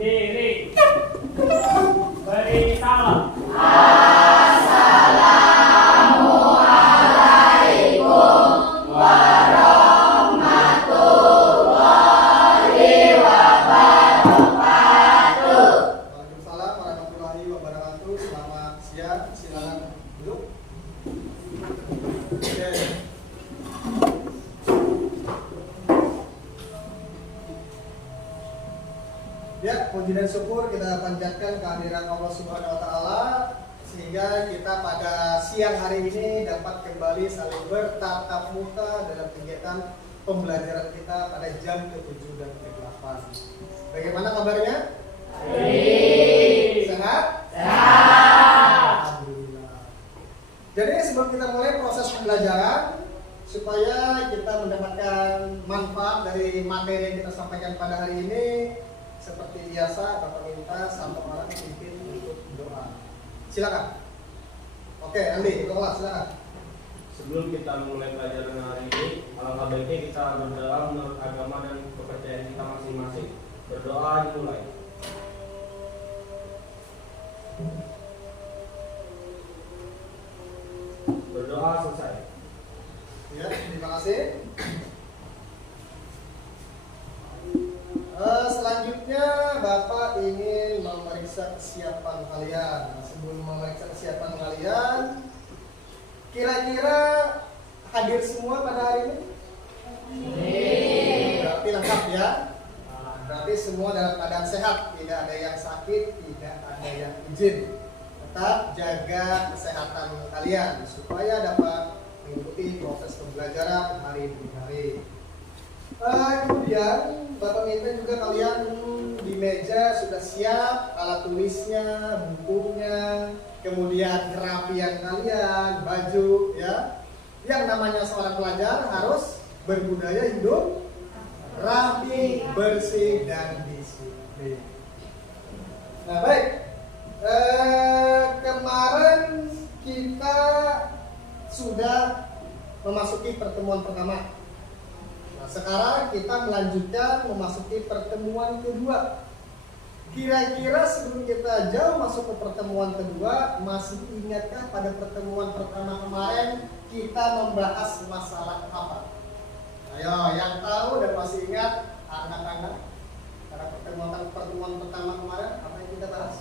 berdiri. Beri salam. Waalaikumsalam warahmatullahi wabarakatuh. Selamat siang, silakan duduk. Oke. Ya, puji dan syukur kita panjatkan kehadiran Allah Subhanahu wa taala sehingga kita pada siang hari ini dapat kembali saling bertatap muka dalam kegiatan pembelajaran kita pada jam ke-7 dan ke-8. Bagaimana kabarnya? Baik. Sehat? Sehat. Alhamdulillah. Jadi sebelum kita mulai proses pembelajaran, supaya kita mendapatkan manfaat dari materi yang kita sampaikan pada hari ini, seperti biasa Bapak minta satu orang pimpin untuk doa. Silakan. Oke, Andi, tolonglah silakan. Sebelum kita mulai pelajaran hari ini, alangkah baiknya kita berdoa menurut agama dan kepercayaan kita masing-masing. Berdoa dimulai. Berdoa selesai. Ya, terima kasih. Selanjutnya Bapak ingin memeriksa kesiapan kalian. Nah, sebelum memeriksa kesiapan kalian, kira-kira hadir semua pada hari ini? Berarti lengkap ya. Berarti semua dalam keadaan sehat, tidak ada yang sakit, tidak ada yang izin. Tetap jaga kesehatan kalian supaya dapat mengikuti proses pembelajaran hari demi hari. Kemudian Bapak minta juga kalian di meja sudah siap alat tulisnya, bukunya, kemudian kerapian kalian, baju ya. Yang namanya seorang pelajar harus berbudaya hidup rapi, bersih dan disiplin. Nah baik, kemarin kita sudah memasuki pertemuan pertama. Nah, sekarang kita melanjutkan memasuki pertemuan kedua. Kira-kira sebelum kita jauh masuk ke pertemuan kedua, masih ingatkah pada pertemuan pertama kemarin kita membahas masalah apa? Ayo, yang tahu dan masih ingat angkat-angkat pada pertemuan pertama kemarin apa yang kita bahas?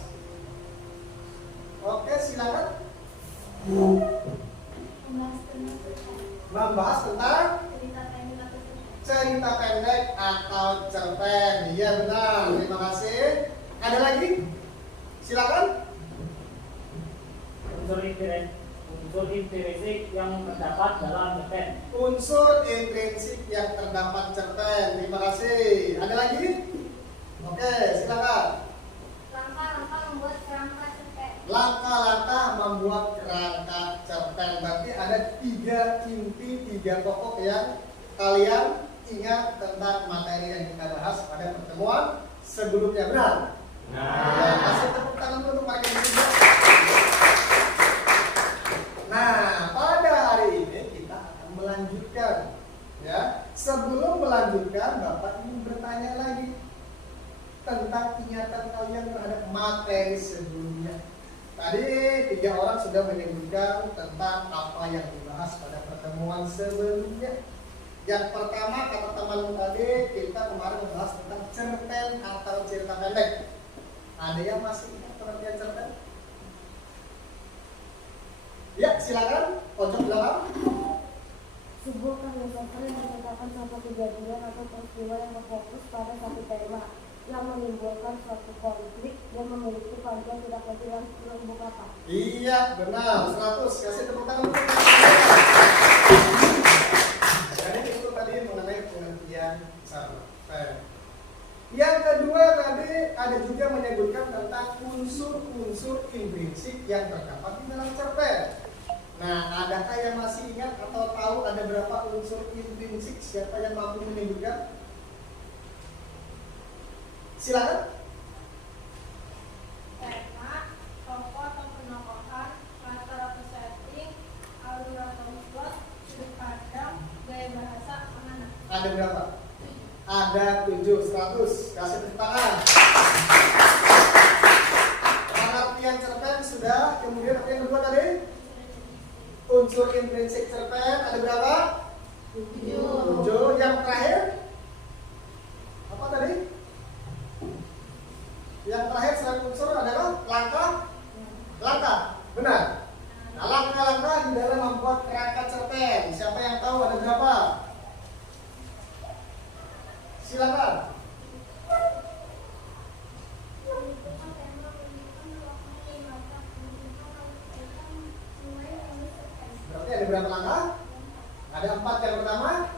Oke, silakan. Membahas tentang cerita pendek atau cerpen. Iya benar, terima kasih. Ada lagi? Silakan. Unsur intrinsik yang terdapat dalam cerpen. Unsur intrinsik yang terdapat cerpen. Terima kasih. Ada lagi? Oke, silakan. Langkah-langkah membuat kerangka cerpen. Langkah-langkah membuat kerangka cerpen. Berarti ada 3 inti, 3 pokok yang kalian ingat tentang materi yang kita bahas pada pertemuan sebelumnya. Benar? Ya, kasih tepuk tangan dulu untuk mereka yang juga. Nah, pada hari ini kita akan melanjutkan. Ya, sebelum melanjutkan, Bapak ingin bertanya lagi tentang ingatan kalian terhadap materi sebelumnya. Tadi 3 orang sudah menyebutkan tentang apa yang dibahas pada pertemuan sebelumnya. Yang pertama kata teman tadi, kita kemarin membahas tentang cerpen atau cerita pendek. Ada yang masih ingat pengertian cerpen? Ya, silakan. Pojok belakang. Sebuah karya sastra yang menceritakan suatu kejadian atau peristiwa yang berfokus pada satu tema yang menimbulkan suatu konflik dan memiliki panjang tidak lebih dari 10.000 kata. Iya, benar. 100. Kasih tepuk tangan untuk jadi itu tadi mengenai pengertian cerpen. Yang kedua tadi ada juga menyebutkan tentang unsur-unsur intrinsik yang terdapat di dalam cerpen. Nah, adakah yang masih ingat atau tahu ada berapa unsur intrinsik? Siapa yang mampu menyebutkan? Silakan. Tema, tokoh atau penokohan, latar atau setting, alur atau plot, sudut pandang, gaya bahasa, mana? Ada berapa? Ada 7, 100. Kasih tepuk tangan. Pengertian cerpen sudah. Kemudian apa yang kedua tadi? Unsur intrinsik cerpen ada berapa? 7. Yang terakhir? Apa tadi? Yang terakhir selain unsur adalah langkah. Langkah. Benar. Nah, langkah-langkah di dalam membuat kerangka cerpen. Siapa yang tahu ada berapa? Silakan. Berarti ada berapa langkah? Ada 4. Yang pertama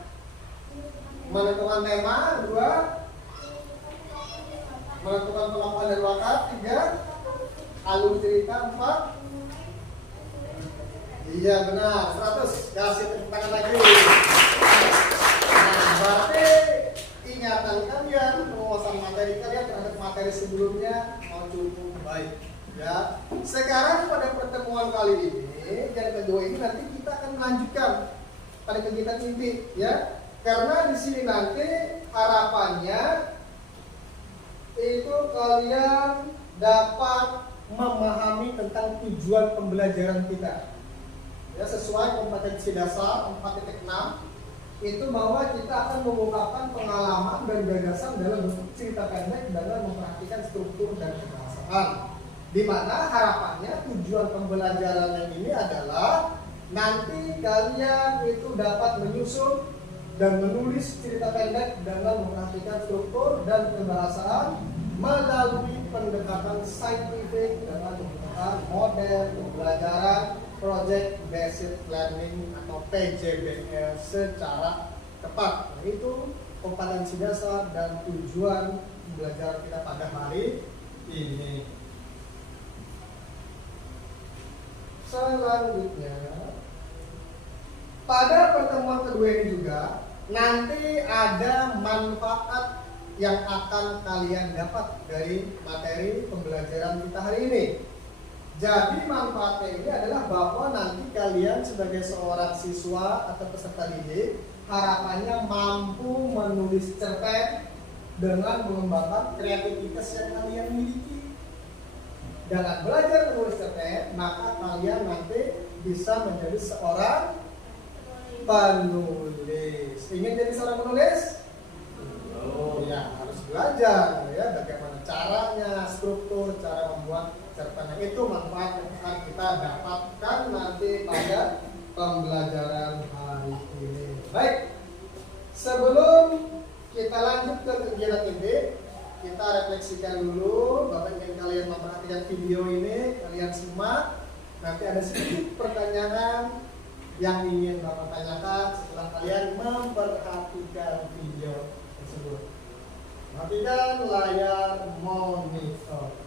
menentukan tema, 2 menentukan pelakuan dan wakat, 3 alur cerita, 4 iya benar, 100. Kasih tepuk tangan lagi. Nah, berarti ingatan kalian, penguasaan materi kalian terhadap materi sebelumnya cukup baik. Ya. Sekarang pada pertemuan kali ini, yang kedua ini nanti kita akan melanjutkan pada kegiatan inti, ya. Karena di sini nanti harapannya itu kalian dapat memahami tentang tujuan pembelajaran kita. Ya, sesuai kompetensi dasar 4.6 itu bahwa kita akan mengungkapkan pengalaman dan gagasan dalam bentuk cerita pendek dalam memperhatikan struktur dan kebahasaan. Di mana harapannya tujuan pembelajaran yang ini adalah nanti kalian itu dapat menyusun dan menulis cerita pendek dengan memperhatikan struktur dan kebahasaan melalui pendekatan saintifik dengan menggunakan model pembelajaran Project Based Learning atau PJBL secara tepat. Yaitu kompetensi dasar dan tujuan pembelajaran kita pada hari ini. Selanjutnya, pada pertemuan kedua ini juga nanti ada manfaat yang akan kalian dapat dari materi pembelajaran kita hari ini. Jadi manfaatnya ini adalah bahwa nanti kalian sebagai seorang siswa atau peserta didik harapannya mampu menulis cerpen dengan mengembangkan kreativitas yang kalian miliki. Dengan belajar menulis cerpen, maka kalian nanti bisa menjadi seorang penulis. Ingin jadi seorang penulis? Oh ya, harus belajar ya bagaimana caranya, struktur, cara membuat cerpen. Itu manfaat yang akan kita dapatkan nanti pada pembelajaran hari ini. Baik, sebelum kita lanjut ke kegiatan ini, kita refleksikan dulu. Bapak ingin kalian memperhatikan video ini, kalian simak. Nanti ada sedikit pertanyaan yang ingin Bapak tanyakan setelah kalian memperhatikan video tersebut. Perhatikan layar monitor.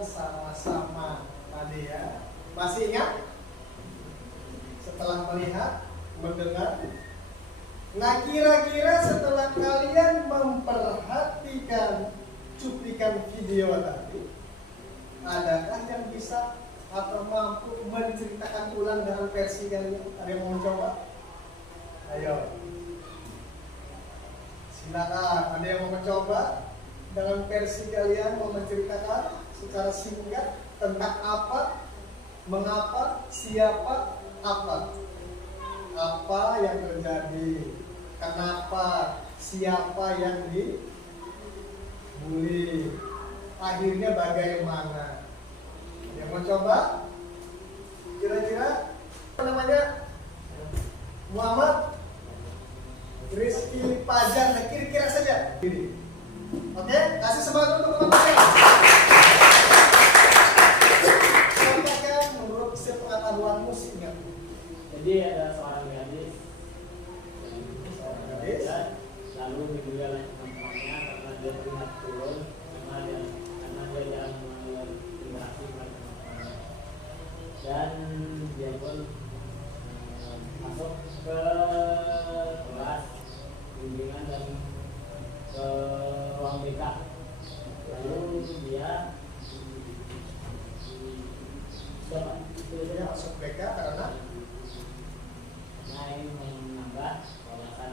Sama-sama tadi ya. Masih ingat? Setelah melihat, mendengar. Nah, kira-kira setelah kalian memperhatikan cuplikan video tadi, adakah yang bisa atau mampu menceritakan ulang dengan versi kalian? Ada yang mau mencoba? Ayo. Silakan. Ada yang mau mencoba? Dengan versi kalian mau menceritakan secara singkat tentang apa, mengapa, siapa, apa yang terjadi, kenapa, siapa yang dibully, akhirnya bagaimana. Yang mau coba? Kira-kira apa namanya? Muhammad? Rizky Fajar, nah kira-kira saja. Oke, kasih semangat untuk teman-teman. Sampaikan menurut sepengetahuanmu singkat. Jadi ada seorang gadis, lalu diduga oleh teman-temannya karena dia terlihat turun, karena dia jarang berinteraksi dengan teman-temannya, dan dia pun masuk ke kelas bimbingan dan ke ruang BK. Lalu dia Dia masuk BK karena ingin menambah wawasan.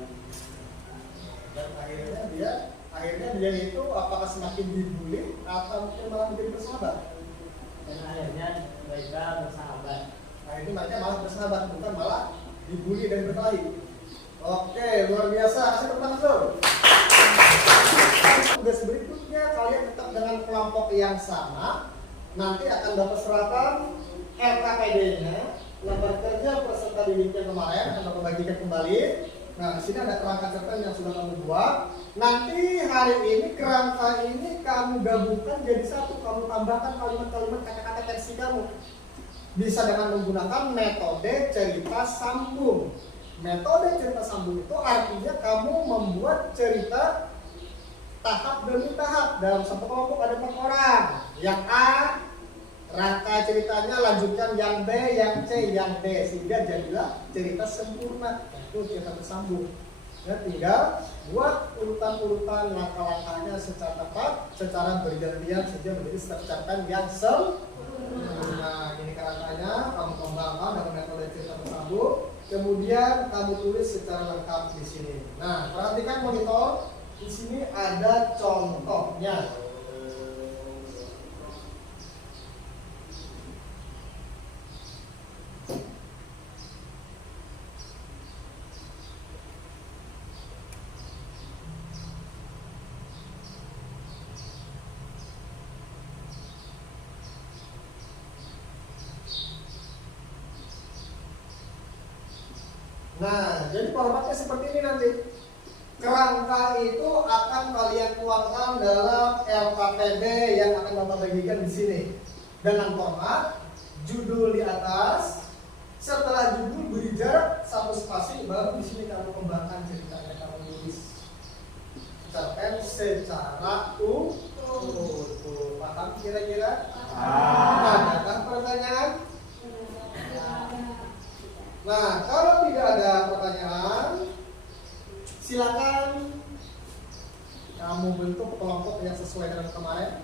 dan akhirnya dia itu apakah semakin dibully atau mungkin malah menjadi bersahabat? Dan akhirnya mereka bersahabat. Akhirnya mereka malah bersahabat, bukan malah dibully dan berkelahi. Oke, luar biasa. Kasih tepuk tangan dulu. Tugas berikutnya kalian tetap dengan kelompok yang sama. Nanti akan dapat seratan LKPD-nya, lembar kerja peserta didiknya kemarin akan Bapak bagikan kembali. Nah, di sini ada kerangka cerpen yang sudah kamu buat. Nanti hari ini kerangka ini kamu gabungkan jadi satu, kamu tambahkan kalimat-kalimat kata-kata versi kamu. Bisa dengan menggunakan metode cerita sambung. Metode cerita sambung itu artinya kamu membuat cerita tahap demi tahap. Dalam satu kelompok ada 4 orang. Yang A, rangka ceritanya lanjutkan yang B, yang C, yang D, sehingga jadilah cerita sempurna. Itu cerita tersambung. Ya, tinggal buat urutan-urutan langkah-langkahnya secara tepat, secara bergantian sehingga menjadi cerpen yang sempurna. Nah, ini kerangkanya kamu kembangkan dengan metode cerita tersambung. Kemudian kamu tulis secara lengkap di sini. Nah, perhatikan monitor. Di sini ada contohnya. Nah, jadi formatnya seperti ini nanti. Kerangka itu akan kalian tuangkan dalam LKPD yang akan Bapak bagikan di sini. Dengan format judul di atas, setelah judul beri jarak 1 spasi, baru di sini kamu kembangkan ceritanya, kamu tulis cerpen secara utuh. Paham kira-kira? Adakah pertanyaan? Nah, kalau tidak ada pertanyaan, silakan kamu bentuk kelompok yang sesuai dengan kemarin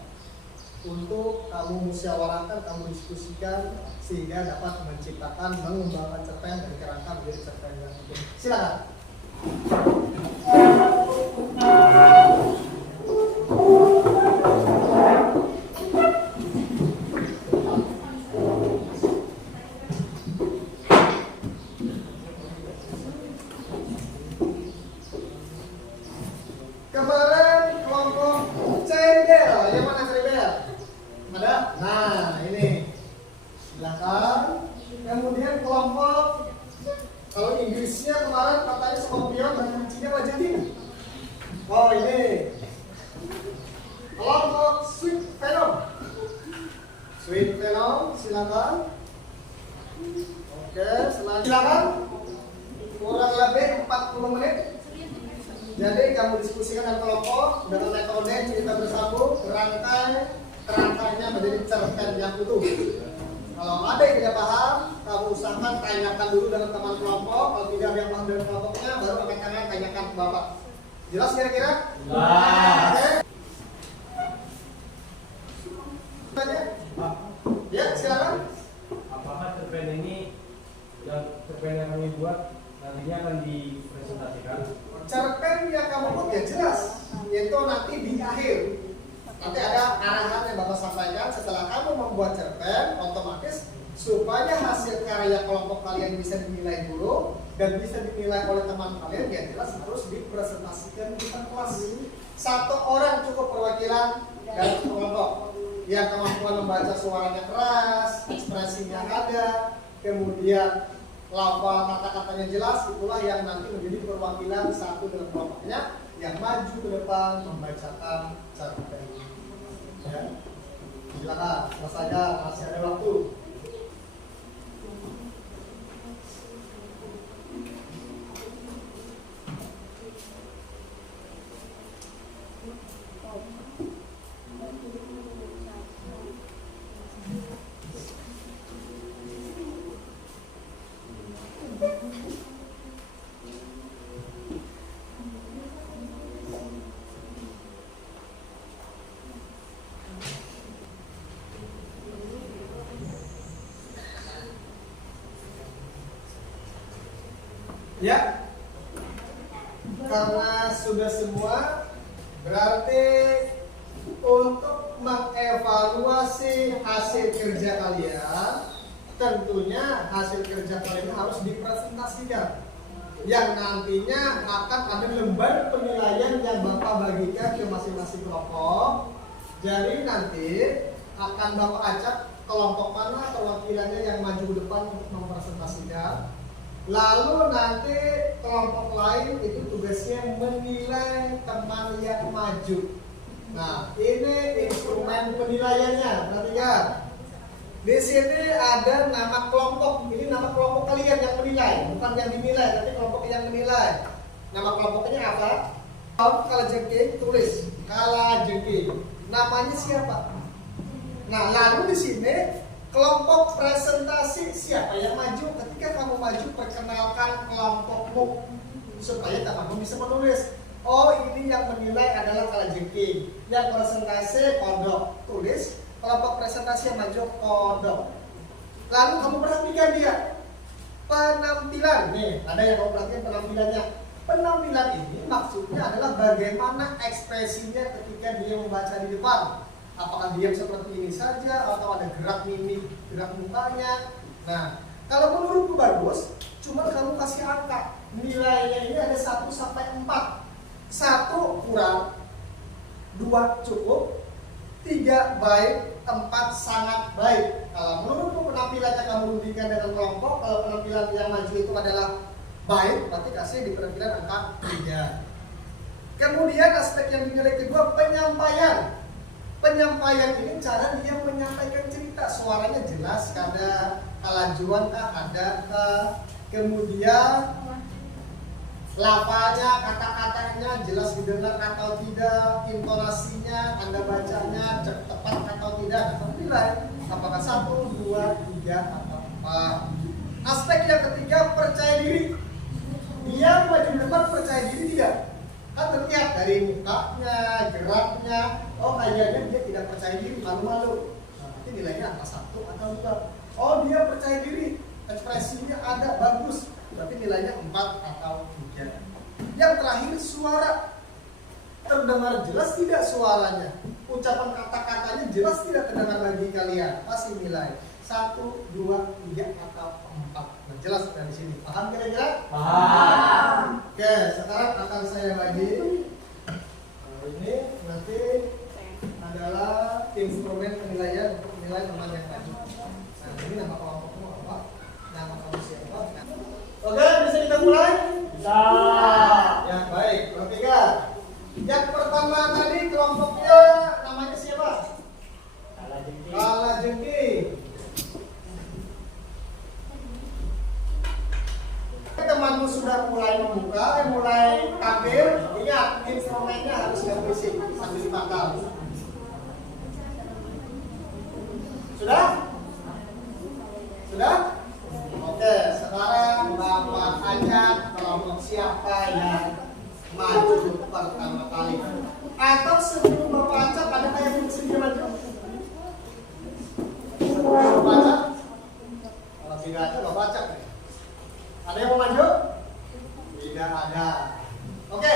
untuk kamu musyawarahkan, kamu diskusikan sehingga dapat menciptakan, mengembangkan cerpen dari kerangka menjadi cerpen yang utuh. Silakan. Kemarin kelompok Ceribel, yang mana Ceribel? Ada? Nah, ini. Silakan. Kemudian kelompok, kalau Inggrisnya kemarin katanya Scorpion dan kuncinya wajah tidak. Oh, ini. Kelompok Sweet Venom. Sweet Venom, silakan. Oke, silakan. Kurang lebih 40 menit. Jadi kamu diskusikan dengan kelompok dengan metode cerita bersambung, kerangkanya menjadi cerpen yang utuh. Kalau ada yang tidak paham, kamu usahakan tanyakan dulu dengan teman kelompok. Kalau tidak ada yang paham dari kelompoknya, baru angkat tangan tanyakan ke Bapak. Jelas kira-kira? Oke. Tanya? Ya, silakan. Apakah cerpen ini yang cerpen yang kami buat nantinya akan dipresentasikan? Cerpen yang kamu buat ya jelas, yaitu nanti di akhir. Nanti ada arahan yang Bapak sampaikan setelah kamu membuat cerpen, otomatis supaya hasil karya kelompok kalian bisa dinilai dulu dan bisa dinilai oleh teman kalian, ya jelas harus dipresentasikan di kelas. 1 orang cukup perwakilan dari kelompok yang kemampuan membaca suaranya keras, ekspresinya ada, kemudian lafal kata-katanya jelas, itulah yang nanti menjadi perwakilan satu dalam kelompoknya yang maju ke depan membacakan cerita ini. Ya. Silakan, saja masih ada waktu. Ya, karena sudah semua, berarti untuk mengevaluasi hasil kerja kalian, tentunya hasil kerja kalian harus dipresentasikan. Yang nantinya akan ada lembar penilaian yang Bapak bagikan ke masing-masing kelompok. Jadi nanti akan Bapak acak kelompok mana perwakilannya yang maju ke depan untuk mempresentasikan. Lalu nanti kelompok lain itu tugasnya menilai teman yang maju. Nah, ini instrumen penilaiannya. Perhatikan. Di sini ada nama kelompok. Ini nama kelompok kalian yang menilai, bukan yang dinilai, tapi kelompok yang menilai. Nama kelompoknya apa? Kalajengking, tulis Kalajengking. Namanya siapa? Nah, lalu di sini kelompok presentasi siapa yang maju. Ketika kamu maju, perkenalkan kelompokmu supaya kamu bisa menulis. Oh, ini yang menilai adalah Kalajengking, yang presentasi Kodok. Tulis kelompok presentasi yang maju Kodok. Lalu kamu perhatikan dia penampilan. Nih, ada yang kamu perhatikan penampilannya. Penampilan ini maksudnya adalah bagaimana ekspresinya ketika dia membaca di depan. Apakah diam seperti ini saja atau ada gerak mimik, gerak mukanya. Nah, kalau menurutku bagus, cuma kamu kasih angka. Nilainya ini ada 1 sampai 4. 1 kurang, 2 cukup, 3 baik, 4 sangat baik. Kalau menurutku penampilannya kamu rudikan dengan kelompok, kalau penampilan yang maju itu adalah baik, berarti kasih di penampilan angka 3. Kemudian aspek yang dinilai kedua, penyampaian. Penyampaian ini cara dia menyampaikan cerita, suaranya jelas, ada kelajuan ada kemudian lafalnya, kata-katanya jelas didengar atau tidak, intonasinya, Anda bacanya tepat atau tidak, atau nilai apakah 1, 2, 3 atau 4. Aspek yang ketiga, percaya diri. Dia maju depan percaya diri tidak? Kan terlihat dari mukanya, geraknya, oh kayaknya dia tidak percaya diri, malu-malu. Nah, nanti nilainya angka 1 atau 2. Oh, dia percaya diri, ekspresinya ada, bagus, berarti nilainya 4 atau 3. Yang terakhir, suara. Terdengar jelas tidak suaranya? Ucapan kata-katanya jelas tidak terdengar bagi kalian? Kasih nilai 1, 2, 3 atau 4. Nah, jelas dari sini. Paham kira-kira? Paham. Oke, sekarang akan saya bagi. Ini nanti adalah instrumen penilaian untuk menilai teman yang maju. Nah, ini nama kelompokmu apa? Nama kamu siapa? Oke, bisa kita mulai? Bisa. Ya, baik. Perhatikan. Yang pertama tadi kelompoknya namanya siapa? Kalajengking. Kalajengking. Temanmu sudah mulai membuka, mulai tampil. Ingat, instrumennya harus nggak berisik sambil dipangkal. Sudah? Sudah? Oke, sekarang Bapak ajak kelompok siapa yang maju pertama kali. Atau sebelum Bapak ajak, ada yang bersedia maju? Sebelum Bapak ajak? Kalau tidak ada, Bapak ajak. Ada yang mau maju? Tidak ada. Oke,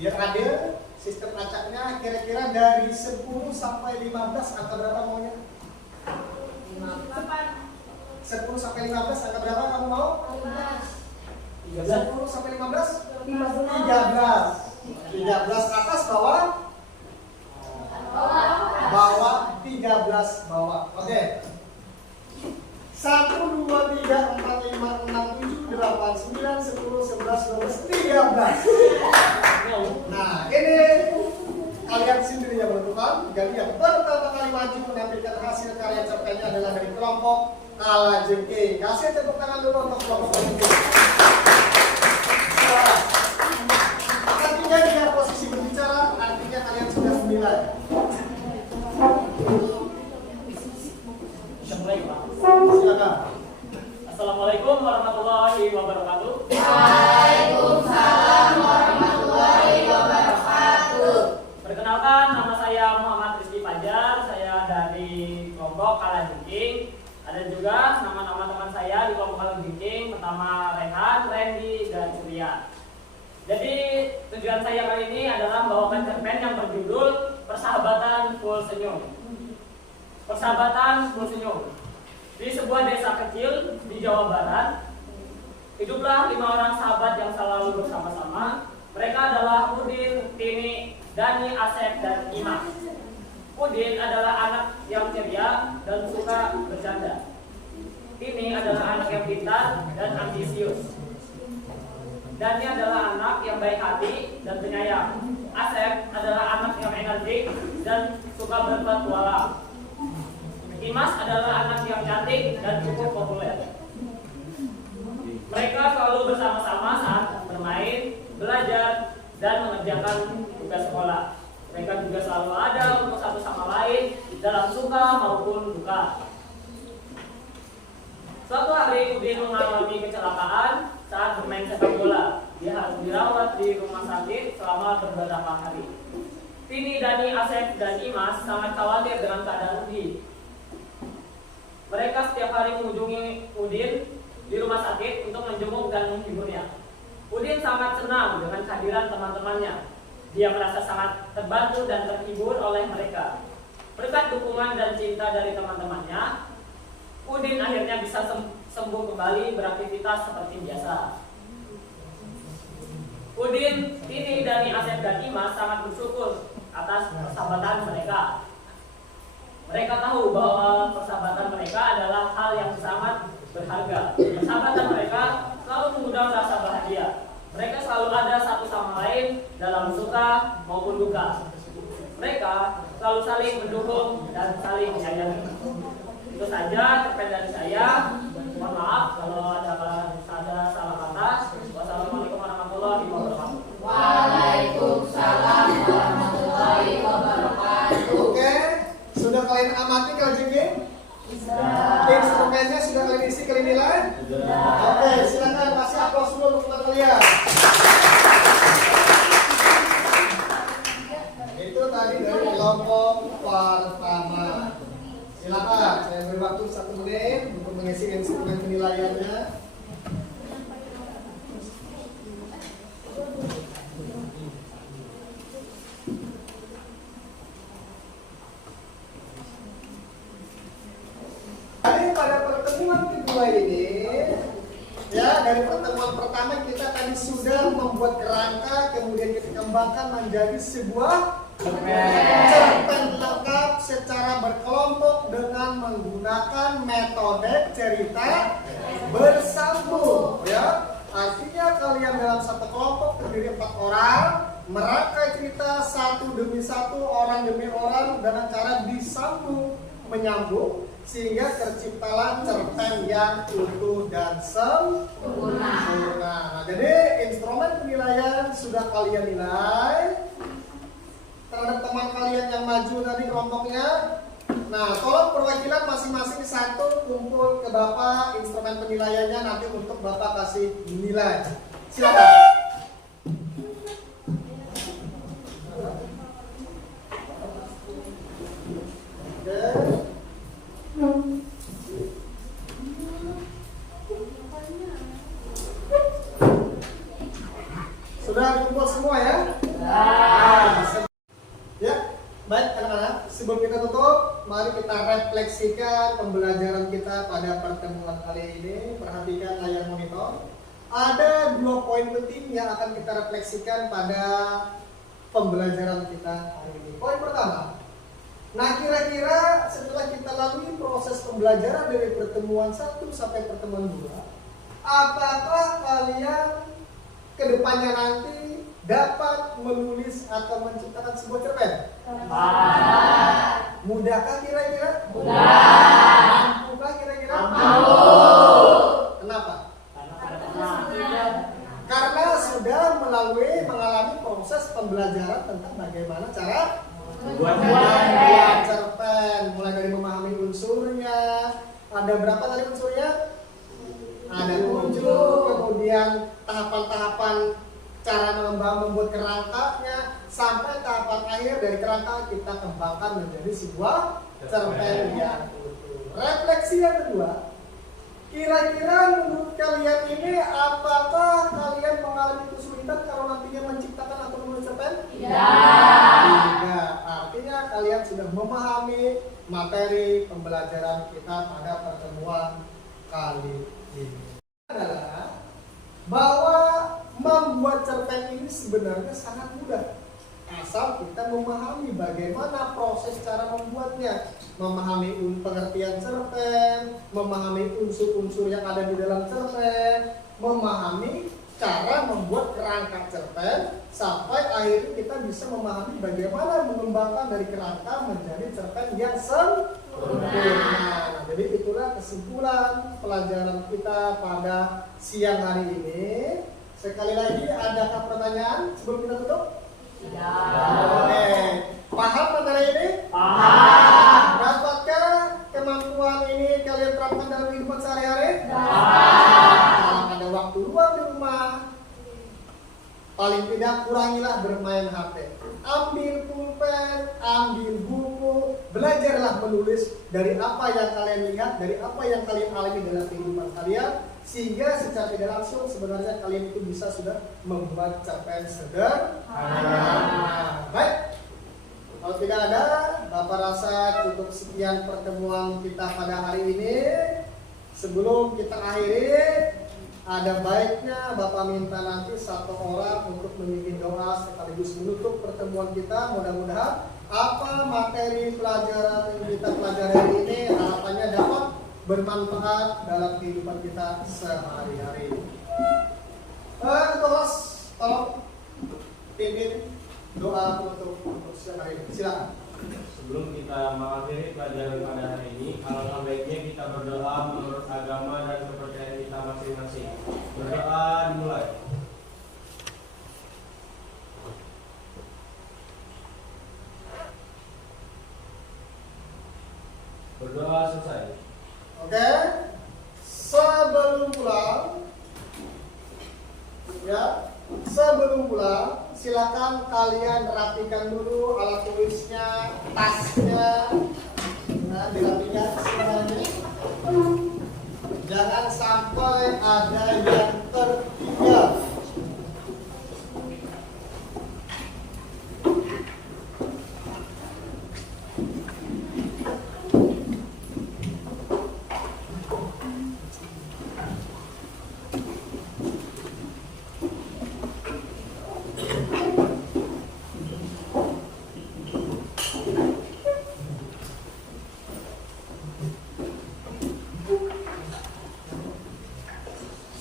biar adil, sistem acaknya kira-kira dari 10 sampai 15 angka berapa maunya? 10 sampai 15 angka berapa kamu mau? 10 sampai 15? 13. 13 atas, bawah? Bawah 13 bawah. Oke. 1, 2, 3, 4, 5, 6, Jadi yang pertama kali maju menampilkan hasil karya cerpennya adalah dari kelompok Kalajengking. Kasih tepuk tangan dulu untuk kelompok Kalajengking. Artinya dia posisi berbicara, artinya kalian sudah menilai. Bisa mulai, Pak. Silakan. Assalamualaikum warahmatullahi wabarakatuh. Waalaikumsalam warahmatullahi wabarakatuh. Perkenalkan, nama saya Muhammad Rizky Fajar. Saya dari kelompok Kalajengking. Ada juga nama-nama teman saya di kelompok Kalajengking. Pertama Rehan, Randy, dan Surya. Jadi tujuan saya kali ini adalah membawakan cerpen yang berjudul Persahabatan Full Senyum. Persahabatan Full Senyum. Di sebuah desa kecil di Jawa Barat, hiduplah 5 orang sahabat yang selalu bersama-sama. Mereka adalah Udin, Tini, Dani, Asep, dan Imas. Udin adalah anak yang ceria dan suka bercanda. Tini adalah anak yang pintar dan ambisius. Dani adalah anak yang baik hati dan penyayang. Asep adalah anak yang energik dan suka berpetualang. Imas adalah anak yang cantik dan cukup populer. Mereka selalu bersama-sama saat bermain, belajar, dan mengerjakan tugas sekolah. Mereka juga selalu ada untuk satu sama lain dalam suka maupun duka. Suatu hari Udin mengalami kecelakaan saat bermain sepak bola. Dia harus dirawat di rumah sakit selama beberapa hari. Tini, Dani, Asep, dan Imas sangat khawatir dengan keadaan Udin. Mereka setiap hari mengunjungi Udin di rumah sakit untuk menjenguk dan menghiburnya. Udin sangat senang dengan kehadiran teman-temannya. Dia merasa sangat terbantu dan terhibur oleh mereka. Berkat dukungan dan cinta dari teman-temannya, Udin akhirnya bisa sembuh kembali beraktivitas seperti biasa. Udin, Tini, Dani, Asep, dan Imas sangat bersyukur atas persahabatan mereka. Mereka tahu bahwa persahabatan mereka adalah hal yang sangat berharga. Persahabatan mereka selalu mengundang rasa bahagia. Mereka selalu ada satu sama lain dalam suka maupun duka. Mereka selalu saling mendukung dan saling menyayangi. Itu saja cerpen dari saya. Mohon maaf kalau ada salah kata. Wassalamualaikum warahmatullahi wabarakatuh. Waalaikumsalam warahmatullahi wabarakatuh. Oke, sudah kalian amati Kalajengking? Instrumennya sudah kalian isi, kalian nilai? Oke, silakan kasih aplaus dulu untuk teman kalian. Itu tadi dari kelompok pertama. Silakan, saya beri waktu 1 menit untuk mengisi instrumen penilaiannya. Jadi pada pertemuan kedua ini, ya dari pertemuan pertama kita tadi sudah membuat kerangka, kemudian kita kembangkan menjadi sebuah cerpen lengkap secara berkelompok dengan menggunakan metode cerita bersambung. Ya, artinya kalian dalam satu kelompok terdiri 4 orang, merangkai cerita satu demi satu, orang demi orang dengan cara disambung menyambung sehingga terciptalah cerpen yang utuh dan sempurna. Nah, jadi instrumen penilaian sudah kalian nilai terhadap teman kalian yang maju tadi kelompoknya. Nah, tolong perwakilan masing-masing satu kumpul ke Bapak instrumen penilaiannya nanti untuk Bapak kasih nilai. Silakan. Sudah kumpul semua ya? Ya, baik anak-anak. Sebelum kita tutup, mari kita refleksikan pembelajaran kita pada pertemuan kali ini. Perhatikan layar monitor. Ada 2 poin penting yang akan kita refleksikan pada pembelajaran kita hari ini. Poin pertama. Nah, kira-kira setelah kita lalui proses pembelajaran dari pertemuan 1 sampai pertemuan 2, apakah kalian kedepannya nanti dapat menulis atau menciptakan sebuah cerpen? Mudahkah kira-kira? Mampukah kira-kira? Kenapa? Karena sudah mengalami proses pembelajaran tentang bagaimana cara membuat cerpen, mulai dari memahami unsurnya. Ada berapa tadi unsurnya? Ada 7, kemudian tahapan-tahapan cara membuat kerangkanya, sampai tahapan akhir dari kerangka kita kembangkan menjadi sebuah cerpen yang utuh. Refleksi yang kedua, kira-kira menurut kalian ini apakah kalian mengalami kesulitan kalau nantinya menciptakan atau menulis cerpen? Tidak. Artinya kalian sudah memahami materi pembelajaran kita pada pertemuan kali ini. Adalah bahwa membuat cerpen ini sebenarnya sangat mudah, asal kita memahami bagaimana proses cara membuatnya, memahami pengertian cerpen, memahami unsur-unsur yang ada di dalam cerpen, memahami cara membuat kerangka cerpen, sampai akhirnya kita bisa memahami bagaimana mengembangkan dari kerangka menjadi cerpen yang sempurna. Jadi itulah kesimpulan pelajaran kita pada siang hari ini. Sekali lagi, adakah pertanyaan sebelum kita tutup? Oke. Paham materi ini? Paham. Dapatkah kemampuan ini kalian terapkan dalam kehidupan sehari-hari? Paham. Kalau ada waktu luang di rumah, paling tidak kurangilah bermain HP. Ambil pulpen, ambil buku, belajarlah menulis dari apa yang kalian lihat, dari apa yang kalian alami dalam kehidupan kalian, sehingga secara tidak langsung sebenarnya kalian itu bisa sudah membuat cerpen sederhana. Baik, kalau tidak ada, Bapak rasa cukup sekian pertemuan kita pada hari ini. Sebelum kita akhiri, ada baiknya Bapak minta nanti satu orang untuk memimpin doa sekaligus menutup pertemuan kita. Mudah-mudahan apa materi pelajaran yang kita pelajari hari ini harapannya dapat bermanfaat dalam kehidupan kita sehari-hari. Ketua tolong pimpin doa untuk siang hari ini. Silakan. Sebelum kita mengakhiri pelajaran pada hari ini, alangkah baiknya kita berdoa menurut agama dan kepercayaan kita masing-masing. Berdoa dimulai. Berdoa selesai. Oke. Sebelum pulang, ya, sebelum pulang, silakan kalian rapikan dulu alat tulisnya, tasnya, nah, dirapikan semuanya. Jangan sampai ada yang tertinggal.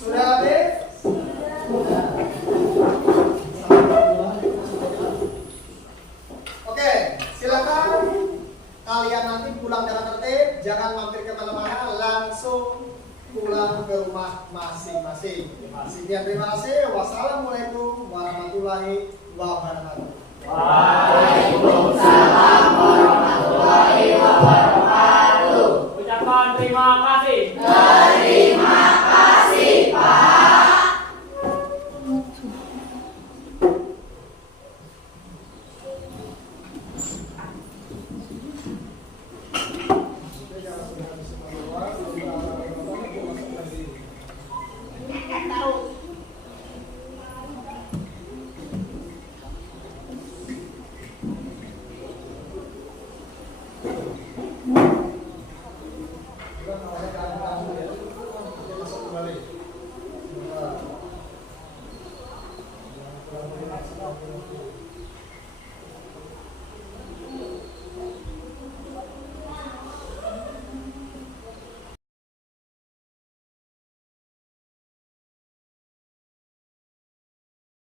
Sudah habis? Oke, silakan kalian nanti pulang dengan tertib, jangan mampir ke mana-mana, langsung pulang ke rumah masing-masing. Sekian, terima kasih. Wassalamualaikum warahmatullahi wabarakatuh. Waalaikumsalam warahmatullahi wabarakatuh. Ucapan terima kasih. Terima kasih, Pak. Kembali.